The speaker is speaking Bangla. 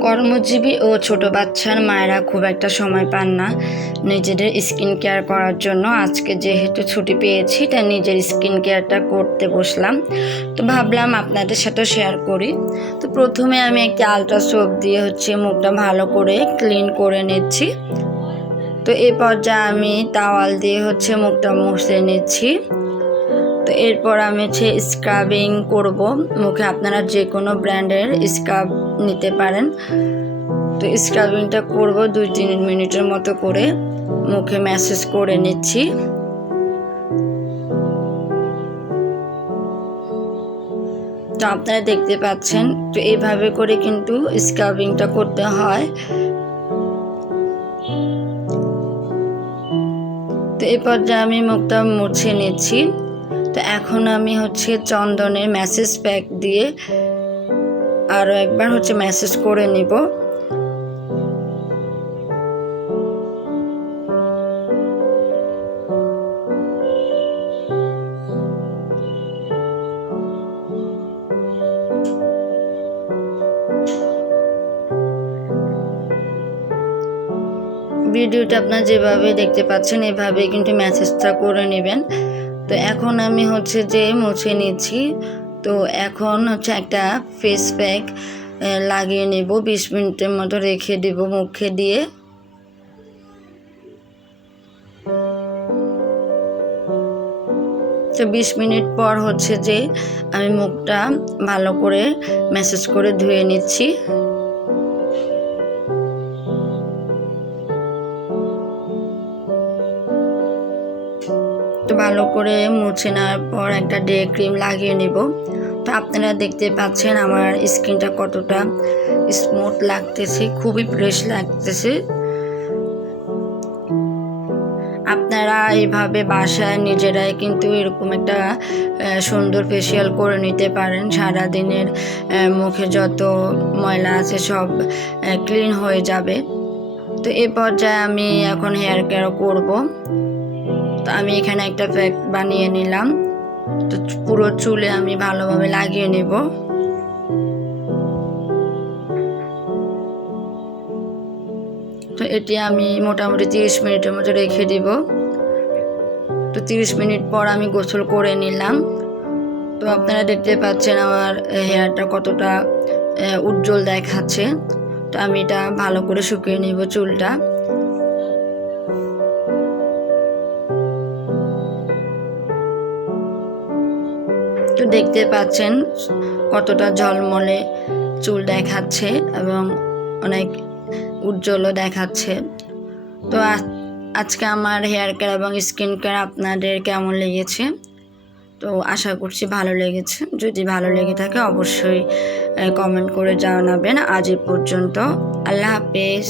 কর্মজীবী ও ছোট বাচ্চার মায়েরা খুব একটা সময় পান না নিজেদের স্কিন কেয়ার করার জন্য। আজকে যেহেতু ছুটি পেয়েছি তাই নিজের স্কিন কেয়ারটা করতে বসলাম। তো ভাবলাম আপনাদের সাথেও শেয়ার করি। তো প্রথমে আমি একটা আলট্রা সোপ দিয়ে মুখটা ভালো করে ক্লিন করে নিচ্ছি। তো এই পর্যায়ে আমি টাওয়াল দিয়ে মুখটা মুছে নিচ্ছি। তো এরপর আমি স্ক্রাবিং করব মুখে। আপনারা যে কোনো ব্র্যান্ডের স্ক্রাব নিতে পারেন। তো স্ক্রাবিংটা করব 2-3 মিনিটের মতো করে মুখে ম্যাসেজ করে নিচ্ছি। তো আপনারা দেখতে পাচ্ছেন, তো এইভাবে করে কিন্তু স্ক্রাবিংটা করতে হয়। তো এই পর্যায়ে আমি মুখটা মুছে নিচ্ছি। তো এখন আমি চন্দনের ম্যাসেজ প্যাক দিয়ে আরও একবার ম্যাসেজ করে নিব। ভিডিওটা আপনারা যেভাবে দেখতে পাচ্ছেন এভাবে কিন্তু ম্যাসেজটা করে নেবেন। তো এখন আমি মুছে নিচ্ছি। তো এখন একটা ফেস প্যাক লাগিয়ে নেব, 20 মিনিটের মতো রেখে দেব মুখে দিয়ে। তো 20 মিনিট পর আমি মুখটা ভালো করে ম্যাসেজ করে ধুয়ে নিচ্ছি। তো ভালো করে মুছে নেওয়ার পর একটা ডে ক্রিম লাগিয়ে নেব। তো আপনারা দেখতে পাচ্ছেন আমার স্কিনটা কতটা স্মুথ লাগতেছে, খুবই ফ্রেশ লাগতেছে। আপনারা এইভাবে বাসায় নিজেরাই কিন্তু এরকম একটা সুন্দর ফেসিয়াল করে নিতে পারেন। সারাদিনের মুখে যত ময়লা আছে সব ক্লিন হয়ে যাবে। তো এই পর্যায়ে আমি এখন হেয়ার কেয়ার করব। তো আমি এখানে একটা প্যাক বানিয়ে নিলাম। তো পুরো চুলে আমি ভালোভাবে লাগিয়ে নেব। তো এটি আমি মোটামুটি 30 মিনিটের মতো রেখে দিব। তো 30 মিনিট পর আমি গোসল করে নিলাম। তো আপনারা দেখতে পাচ্ছেন আমার হেয়ারটা কতটা উজ্জ্বল দেখাচ্ছে। তো আমি এটা ভালো করে শুকিয়ে নিব চুলটা। তো দেখতে পাচ্ছেন কতটা ঝলমলে চুল দেখাচ্ছে এবং অনেক উজ্জ্বলও দেখাচ্ছে। তো আজকে আমার হেয়ার কেয়ার এবং স্কিন কেয়ার আপনাদের কেমন লেগেছে? তো আশা করছি ভালো লেগেছে। যদি ভালো লেগে থাকে অবশ্যই কমেন্ট করে জানাবেন। আজ এই পর্যন্ত। আল্লাহ হাফেজ।